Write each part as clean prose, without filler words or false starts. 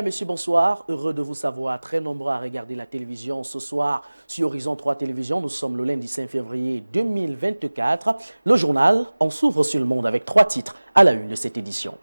Mesdames, Messieurs, bonsoir. Heureux de vous savoir. Très nombreux à regarder la télévision ce soir sur Horizon 3 Télévision. Nous sommes le lundi 5 février 2024. Le journal, on s'ouvre sur le monde avec 3 titres à la une de cette édition.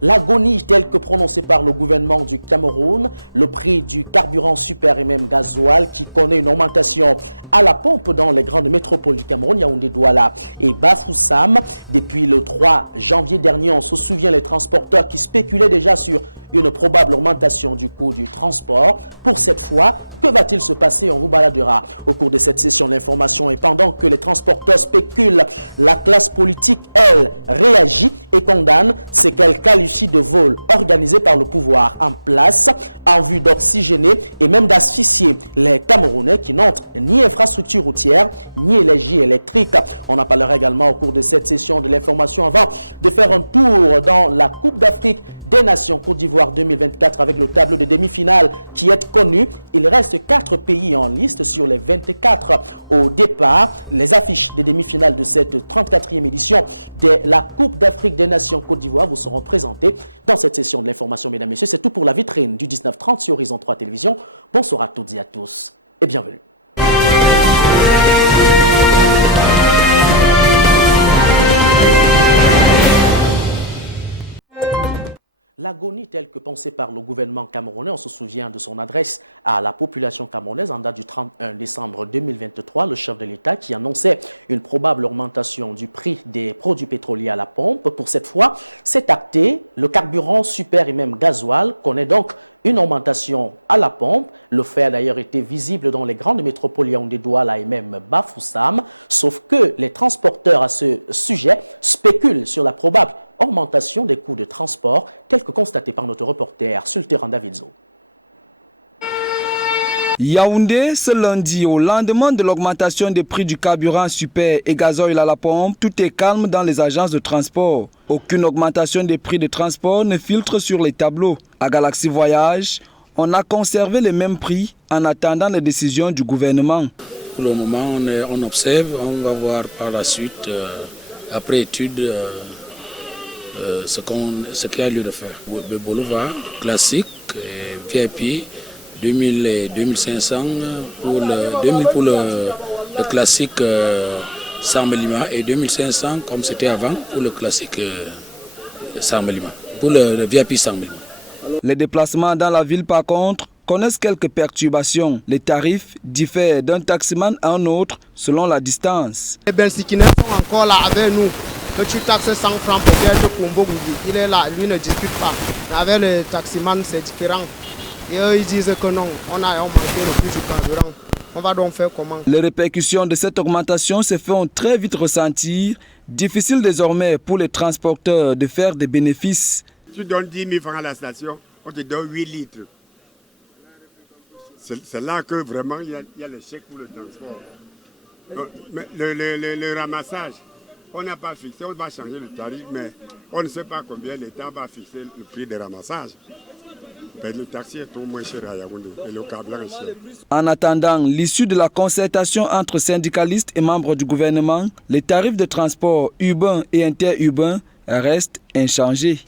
L'agonie telle que prononcée par le gouvernement du Cameroun, le prix du carburant super et même gasoil qui connaît une augmentation à la pompe dans les grandes métropoles du Cameroun, Yaoundé, Douala et Bafoussam. Depuis le 3 janvier dernier, on se souvient les transporteurs qui spéculaient déjà sur une probable augmentation du coût du transport. Pour cette fois, que va-t-il se passer? On vous baladera au cours de cette session d'information. Et pendant que les transporteurs spéculent, la classe politique, elle, réagit et condamne ce qu'elle qualifie de vol organisé par le pouvoir en place en vue d'oxygéner et même d'asphyxier les Camerounais qui n'ont ni infrastructure routière ni énergie électrique. On en parlera également au cours de cette session de l'information avant de faire un tour dans la Coupe d'Afrique des Nations Côte d'Ivoire 2024 avec le tableau de demi-finale qui est connu. Il reste 4 pays en liste sur les 24 au départ. Les affiches des demi-finales de cette 34e édition de la Coupe d'Afrique des Nations Côte d'Ivoire vous seront présentées dans cette session de l'information, mesdames et messieurs. C'est tout pour la vitrine du 19h30 sur Horizon 3 Télévision. Bonsoir à toutes et à tous et bienvenue. L'agonie telle que pensée par le gouvernement camerounais, on se souvient de son adresse à la population camerounaise en date du 31 décembre 2023, le chef de l'État qui annonçait une probable augmentation du prix des produits pétroliers à la pompe. Pour cette fois, c'est acté, le carburant super et même gasoil connaît donc une augmentation à la pompe. Le fait a d'ailleurs été visible dans les grandes métropoles Yaoundé, Douala et même Bafoussam, sauf que les transporteurs à ce sujet spéculent sur la probable augmentation des coûts de transport, tel que constaté par notre reporter sur le terrain Davidzo. Yaoundé, ce lundi, au lendemain de l'augmentation des prix du carburant super et gasoil à la pompe, tout est calme dans les agences de transport. Aucune augmentation des prix de transport ne filtre sur les tableaux. À Galaxy Voyage, on a conservé les mêmes prix en attendant les décisions du gouvernement. Pour le moment, on observe, on va voir par la suite, après étude, ce qu'il y a lieu de faire. Le boulevard classique, VIP, 2000 et 2500 pour le classique Sarmelima et 2500 comme c'était avant pour le classique Sarmelima, pour le VIP Sarmelima. Les déplacements dans la ville par contre connaissent quelques perturbations. Les tarifs diffèrent d'un taximan à un autre selon la distance. Les Belsikinais sont encore là avec nous. Que tu taxes 100 francs pour faire de Kumbo, il est là, lui ne discute pas. Mais avec le taximan, c'est différent. Et eux, ils disent que non, on a augmenté le prix du carburant. On va donc faire comment? Les répercussions de cette augmentation se font très vite ressentir. Difficile désormais pour les transporteurs de faire des bénéfices. Tu donnes 10 000 francs à la station, on te donne 8 litres. C'est là que vraiment il y a le chèque pour le transport. Mais le ramassage, on n'a pas fixé, on va changer le tarif, mais on ne sait pas combien l'État va fixer le prix de ramassage. Mais le taxi est au moins cher à Yaoundé et le carburant est cher. En attendant l'issue de la concertation entre syndicalistes et membres du gouvernement, les tarifs de transport urbain et interurbain restent inchangés.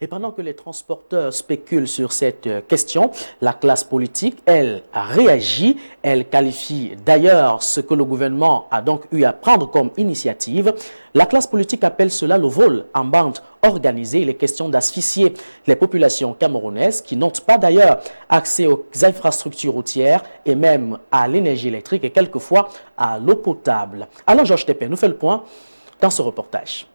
Et pendant que les transporteurs spéculent sur cette question, la classe politique, elle, a réagi. Elle qualifie d'ailleurs ce que le gouvernement a donc eu à prendre comme initiative. La classe politique appelle cela le vol en bande organisée. Il est question d'asphyxier les populations camerounaises qui n'ont pas d'ailleurs accès aux infrastructures routières et même à l'énergie électrique et quelquefois à l'eau potable. Alors Georges Tépé nous fait le point dans ce reportage.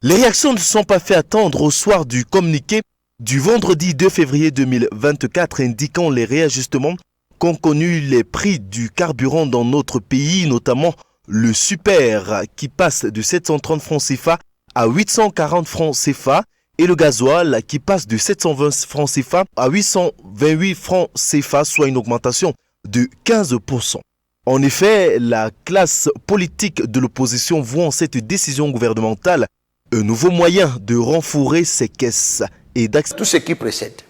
Les réactions ne se sont pas fait attendre au soir du communiqué du vendredi 2 février 2024 indiquant les réajustements qu'ont connus les prix du carburant dans notre pays, notamment le super qui passe de 730 francs CFA à 840 francs CFA et le gasoil qui passe de 720 francs CFA à 828 francs CFA, soit une augmentation de 15%. En effet, la classe politique de l'opposition voit en cette décision gouvernementale un nouveau moyen de renflouer ses caisses et d'accès. Tout ce qui précède,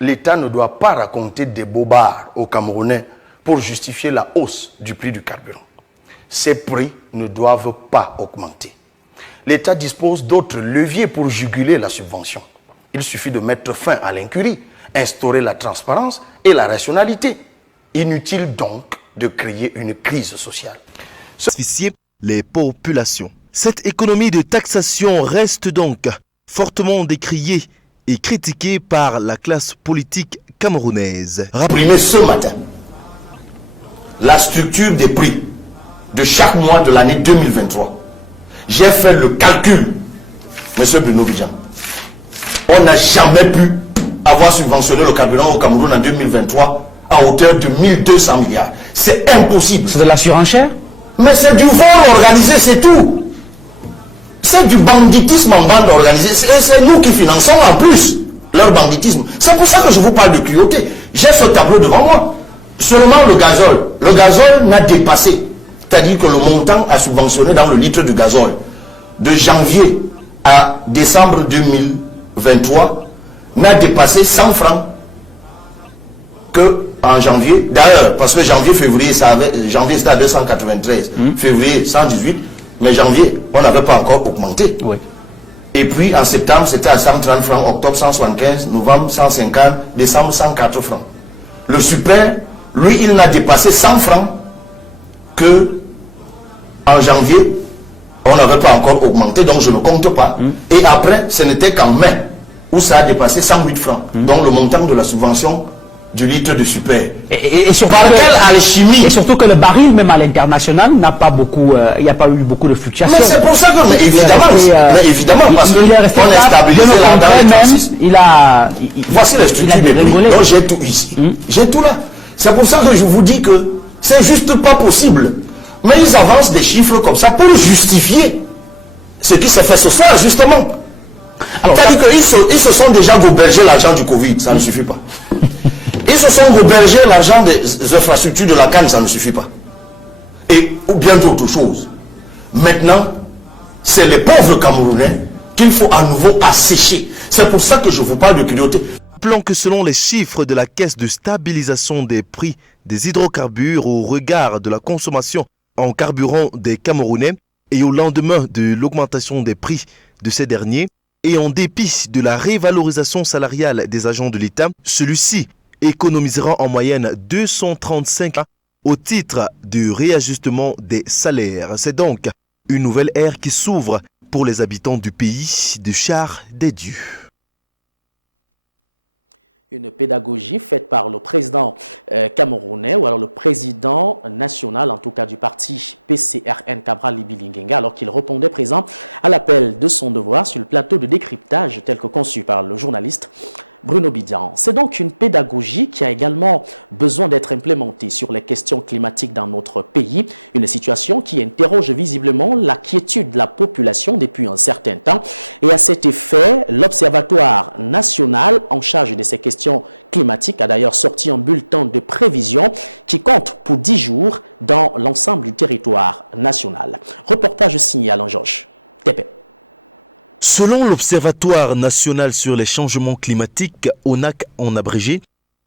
l'État ne doit pas raconter des bobards aux Camerounais pour justifier la hausse du prix du carburant. ces prix ne doivent pas augmenter. L'État dispose d'autres leviers pour juguler la subvention. Il suffit de mettre fin à l'incurie, instaurer la transparence et la rationalité. Inutile donc de créer une crise sociale. Asphyxier les populations. Cette économie de taxation reste donc fortement décriée et critiquée par la classe politique camerounaise. Primé ce matin la structure des prix de chaque mois de l'année 2023. J'ai fait le calcul, M. Bruno Bidjan. On n'a jamais pu avoir subventionné le carburant au Cameroun en 2023 à hauteur de 1200 milliards. C'est impossible. C'est de la surenchère? Mais c'est du vol organisé, c'est tout. C'est du banditisme en bande organisée. C'est nous qui finançons en plus leur banditisme. C'est pour ça que je vous parle de cruauté. J'ai ce tableau devant moi. Seulement le gazole. Le gazole n'a dépassé. C'est-à-dire que le montant à subventionner dans le litre de gazole de janvier à décembre 2023 n'a dépassé 100 francs que en janvier. D'ailleurs, parce que janvier-février, janvier c'était à 293, février 118, mais janvier, on n'avait pas encore augmenté. Oui. Et puis en septembre, c'était à 130 francs, octobre 175, novembre 150, décembre 104 francs. Le super, lui, il n'a dépassé 100 francs que en janvier, on n'avait pas encore augmenté, donc je ne compte pas. Et après, ce n'était qu'en mai, où ça a dépassé 108 francs. Donc le montant de la subvention du litre de super. Et surtout Par quelle alchimie? Et surtout que le baril, même à l'international, n'a pas beaucoup, il n'y a pas eu beaucoup de fluctuations. Mais c'est pour ça que, évidemment, parce il est resté qu'on est stabilisé là dans même, voici les structures des prix. Donc j'ai tout ici. J'ai tout là. C'est pour ça que je vous dis que c'est juste pas possible. Mais ils avancent des chiffres comme ça pour justifier ce qui s'est fait ce soir, justement. C'est-à-dire qu'ils se sont déjà gobergés l'argent du Covid, ça ne suffit pas. Ils se sont gobergés l'argent des infrastructures de la Cannes, ça ne suffit pas. Ou bien d'autres choses. Maintenant, c'est les pauvres Camerounais qu'il faut à nouveau assécher. C'est pour ça que je vous parle de cruauté. Rappelons que selon les chiffres de la Caisse de stabilisation des prix des hydrocarbures au regard de la consommation en carburant des Camerounais et au lendemain de l'augmentation des prix de ces derniers, et en dépit de la révalorisation salariale des agents de l'État, celui-ci économisera en moyenne 235 au titre du réajustement des salaires. C'est donc une nouvelle ère qui s'ouvre pour les habitants du pays de Char des Dieux. Une pédagogie faite par le président camerounais, ou alors le président national, en tout cas du parti PCRN, Cabral Libilingenga, alors qu'il répondait présent à l'appel de son devoir sur le plateau de décryptage tel que conçu par le journaliste Bruno Bidjan. C'est donc une pédagogie qui a également besoin d'être implémentée sur les questions climatiques dans notre pays, une situation qui interroge visiblement la quiétude de la population depuis un certain temps. Et à cet effet, l'Observatoire national en charge de ces questions climatiques a d'ailleurs sorti un bulletin de prévision qui compte pour 10 jours dans l'ensemble du territoire national. Reportage signé Alain Georges. TP. Selon l'Observatoire national sur les changements climatiques, ONAC en abrégé,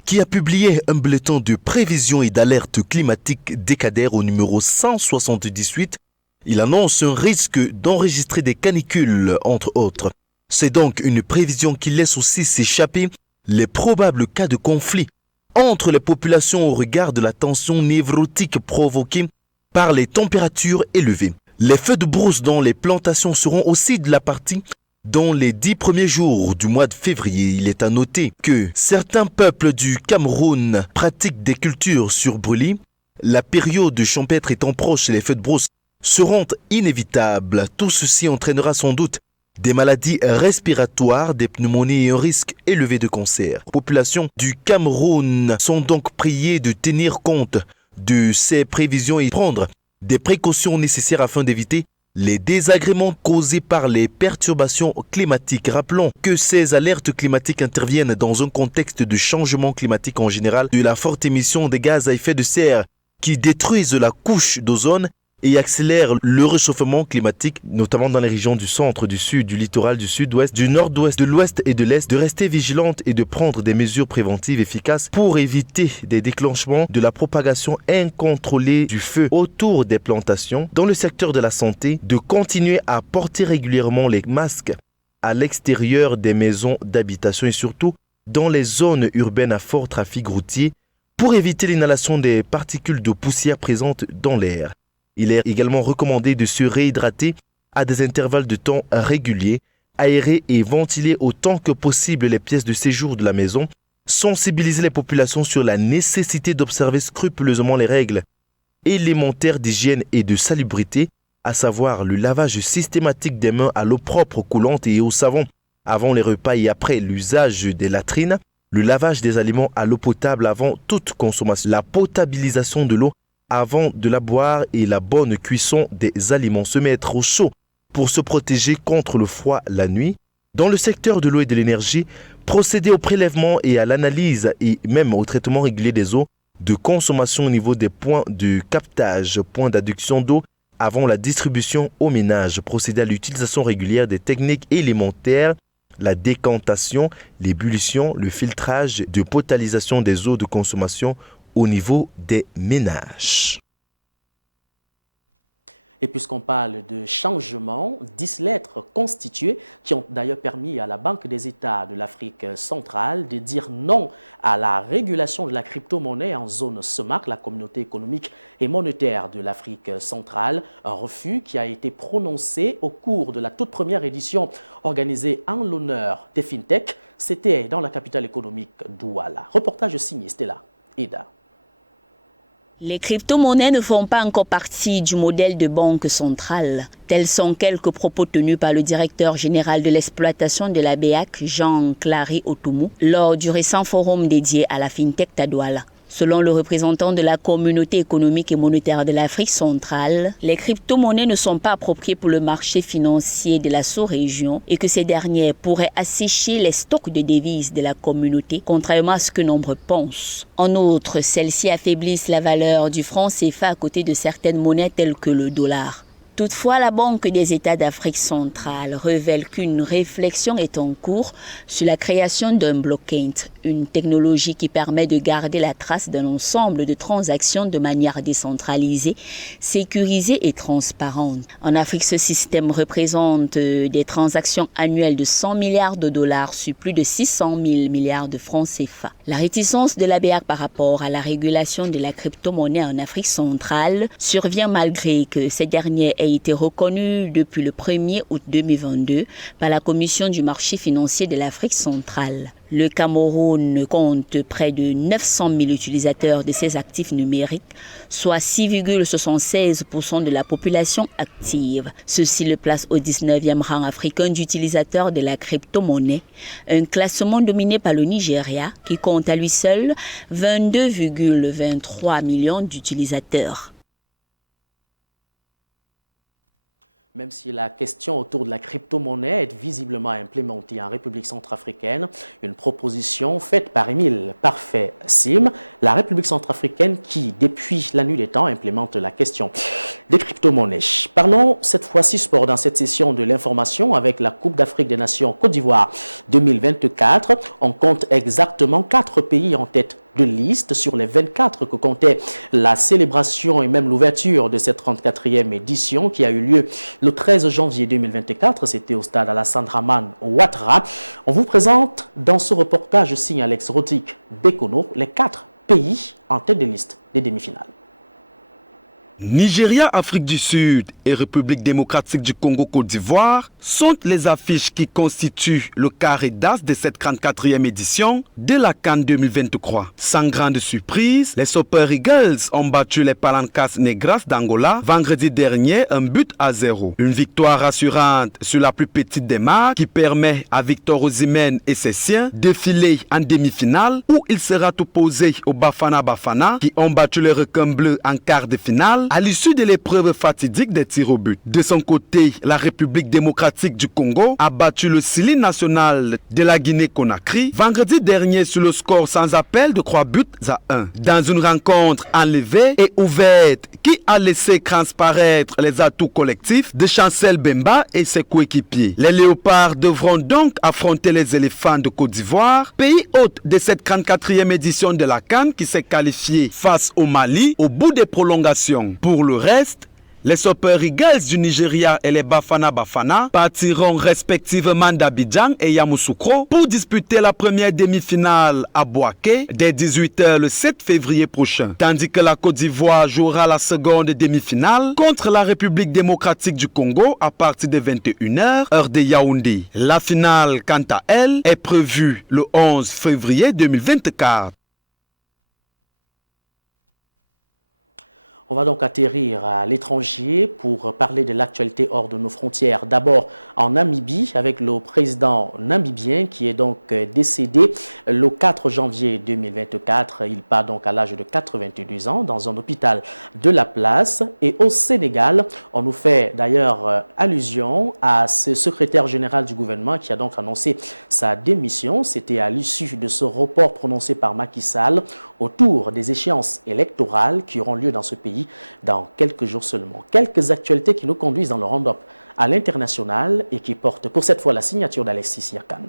qui a publié un bulletin de prévision et d'alerte climatique décadaire au numéro 178, il annonce un risque d'enregistrer des canicules, entre autres. C'est donc une prévision qui laisse aussi s'échapper les probables cas de conflit entre les populations au regard de la tension névrotique provoquée par les températures élevées. Les feux de brousse dans les plantations seront aussi de la partie dans les 10 premiers jours du mois de février. Il est à noter que certains peuples du Cameroun pratiquent des cultures sur brûlis. La période champêtre étant proche, les feux de brousse seront inévitables. Tout ceci entraînera sans doute des maladies respiratoires, des pneumonies et un risque élevé de cancer. Les populations du Cameroun sont donc priées de tenir compte de ces prévisions et prendre des précautions nécessaires afin d'éviter les désagréments causés par les perturbations climatiques. Rappelons que ces alertes climatiques interviennent dans un contexte de changement climatique en général, de la forte émission des gaz à effet de serre qui détruisent la couche d'ozone et accélère le réchauffement climatique, notamment dans les régions du centre, du sud, du littoral, du sud-ouest, du nord-ouest, de l'ouest et de l'est, de rester vigilante et de prendre des mesures préventives efficaces pour éviter des déclenchements de la propagation incontrôlée du feu autour des plantations. Dans le secteur de la santé, de continuer à porter régulièrement les masques à l'extérieur des maisons d'habitation et surtout dans les zones urbaines à fort trafic routier pour éviter l'inhalation des particules de poussière présentes dans l'air. Il est également recommandé de se réhydrater à des intervalles de temps réguliers, aérer et ventiler autant que possible les pièces de séjour de la maison, sensibiliser les populations sur la nécessité d'observer scrupuleusement les règles élémentaires d'hygiène et de salubrité, à savoir le lavage systématique des mains à l'eau propre, coulante et au savon avant les repas et après l'usage des latrines, le lavage des aliments à l'eau potable avant toute consommation, la potabilisation de l'eau avant de la boire et la bonne cuisson des aliments, se mettre au chaud pour se protéger contre le froid la nuit. Dans le secteur de l'eau et de l'énergie, procéder au prélèvement et à l'analyse et même au traitement régulier des eaux de consommation au niveau des points de captage, points d'adduction d'eau avant la distribution aux ménages, procéder à l'utilisation régulière des techniques élémentaires, la décantation, l'ébullition, le filtrage de potabilisation des eaux de consommation au niveau des ménages. Et puisqu'on parle de changement, 10 lettres constituées qui ont d'ailleurs permis à la Banque des États de l'Afrique centrale de dire non à la régulation de la crypto-monnaie en zone CEMAC, la communauté économique et monétaire de l'Afrique centrale. Un refus qui a été prononcé au cours de la toute première édition organisée en l'honneur des FinTech. C'était dans la capitale économique Douala. Reportage signé Stella Ida. Les crypto-monnaies ne font pas encore partie du modèle de banque centrale. Tels sont quelques propos tenus par le directeur général de l'exploitation de la BEAC, Jean-Clary Otoumou, lors du récent forum dédié à la FinTech à Douala. Selon le représentant de la communauté économique et monétaire de l'Afrique centrale, les crypto-monnaies ne sont pas appropriées pour le marché financier de la sous-région et que ces dernières pourraient assécher les stocks de devises de la communauté, contrairement à ce que nombre pensent. En outre, celles-ci affaiblissent la valeur du franc CFA à côté de certaines monnaies telles que le dollar. Toutefois, la Banque des États d'Afrique centrale révèle qu'une réflexion est en cours sur la création d'un blockchain, une technologie qui permet de garder la trace d'un ensemble de transactions de manière décentralisée, sécurisée et transparente. En Afrique, ce système représente des transactions annuelles de 100 milliards de dollars sur plus de 600 000 milliards de francs CFA. La réticence de la BEAC par rapport à la régulation de la crypto-monnaie en Afrique centrale survient malgré que cette dernière ait été reconnue depuis le 1er août 2022 par la Commission du marché financier de l'Afrique centrale. Le Cameroun compte près de 900 000 utilisateurs de ses actifs numériques, soit 6,76% de la population active. Ceci le place au 19e rang africain d'utilisateurs de la crypto-monnaie, un classement dominé par le Nigeria qui compte à lui seul 22,23 millions d'utilisateurs. Même si la question autour de la crypto-monnaie est visiblement implémentée en République centrafricaine, une proposition faite par Émile Parfait Sim, la République centrafricaine qui, depuis la nuit des temps, implémente la question des crypto-monnaies. Parlons cette fois-ci sport dans cette session de l'information avec la Coupe d'Afrique des Nations Côte d'Ivoire 2024. On compte exactement 4 pays en tête de liste sur les 24 que comptait la célébration et même l'ouverture de cette 34e édition qui a eu lieu le 13 janvier 2024. C'était au stade Alassane Dramane Ouattara. On vous présente dans ce reportage signe Alex Rotik Bekono les 4 pays en tête de liste des demi-finales. Nigeria, Afrique du Sud et République démocratique du Congo, Côte d'Ivoire sont les affiches qui constituent le carré d'as de cette 34e édition de la CAN 2023. Sans grande surprise, les Super Eagles ont battu les Palancas Negras d'Angola vendredi dernier 1-0. Une victoire rassurante sur la plus petite des marques qui permet à Victor Osimhen et ses siens de filer en demi-finale où il sera opposé aux Bafana Bafana qui ont battu les Requins Bleus en quart de finale à l'issue de l'épreuve fatidique des tirs au but. De son côté, la République démocratique du Congo a battu le Sili national de la Guinée-Conakry vendredi dernier sur le score sans appel de 3-1. Dans une rencontre enlevée et ouverte qui a laissé transparaître les atouts collectifs de Chancel Bemba et ses coéquipiers. Les Léopards devront donc affronter les éléphants de Côte d'Ivoire, pays hôte de cette 34e édition de la CAN qui s'est qualifiée face au Mali au bout des prolongations. Pour le reste, les Super Eagles du Nigeria et les Bafana Bafana partiront respectivement d'Abidjan et Yamoussoukro pour disputer la première demi-finale à Bouaké dès 18h le 7 février prochain. Tandis que la Côte d'Ivoire jouera la seconde demi-finale contre la République démocratique du Congo à partir de 21h, heure de Yaoundé. La finale, quant à elle, est prévue le 11 février 2024. On va donc atterrir à l'étranger pour parler de l'actualité hors de nos frontières. D'abord en Namibie avec le président namibien qui est donc décédé le 4 janvier 2024. Il part donc à l'âge de 92 ans dans un hôpital de la place. Et au Sénégal, on nous fait d'ailleurs allusion à ce secrétaire général du gouvernement qui a donc annoncé sa démission. C'était à l'issue de ce report prononcé par Macky Sall autour des échéances électorales qui auront lieu dans ce pays dans quelques jours seulement. Quelques actualités qui nous conduisent dans le round-up à l'international et qui portent pour cette fois la signature d'Alexis Yakan.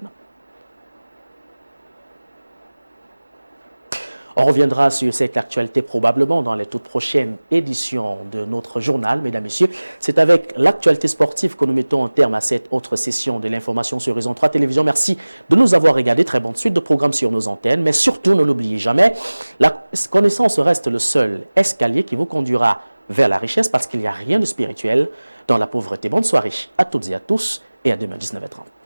On reviendra sur cette actualité probablement dans les toutes prochaines éditions de notre journal. Mesdames, Messieurs, c'est avec l'actualité sportive que nous mettons un terme à cette autre session de l'information sur Horizon 3 Télévision. Merci de nous avoir regardé. Très bonne suite de programmes sur nos antennes. Mais surtout, ne l'oubliez jamais, la connaissance reste le seul escalier qui vous conduira vers la richesse parce qu'il n'y a rien de spirituel dans la pauvreté. Bonne soirée à toutes et à tous et à demain 19h30.